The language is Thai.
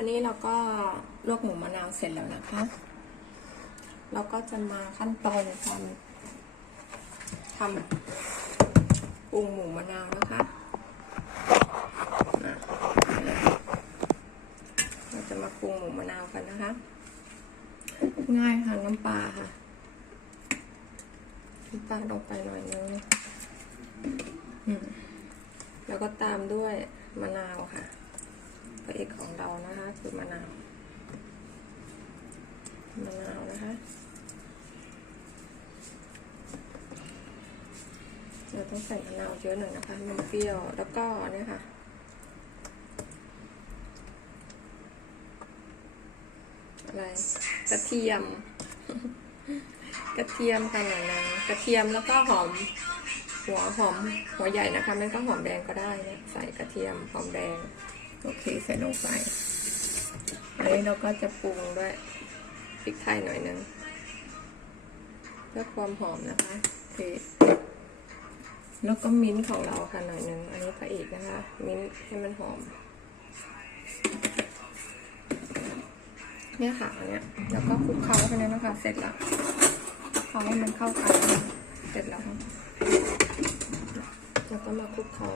อันนี้เราก็ลวกหมูมะนาวเสร็จแล้วนะคะ เราก็จะมาขั้นตอนการทำปรุงหมูมะนาวนะคะเราจะมาปรุงหมูมะนาวกันนะคะ ง่ายค่ะน้ำปลาค่ะน้ำปลาลงไปหน่อยนึงแล้วก็ตามด้วยมะนาวค่ะ พระเอกของเรานะคะ คือมะนาวมะนาวนะคะเราต้องใส่มะนาวเยอะหน่อยนะคะ มันเปรี้ยวแล้วก็เนี่ยค่ะอะไรกระเทียม กระเทียมค่ะหน่อยนะกระเทียมแล้วก็หอม หัวหอมหัวใหญ่นะคะไม่ก็หอมแดงก็ได้นะใส่กระเทียมหอมแดง โอเคใส่ลงไปอันนี้เราก็จะปรุงด้วยพริกไทยหน่อยนึงเพื่อความหอมนะคะโอเคแล้วก็มิ้นท์ของเราค่ะหน่อยนึงอันนี้พระเอกนะคะ มิ้นท์ให้มันหอม เนี่ยค่ะอันเนี้ยแล้วก็คลุกเคล้าแค่นั้นะคะ เสร็จแล้วเคล้าให้มันเข้ากันเสร็จแล้วแล้วก็มาคลุกเคล้า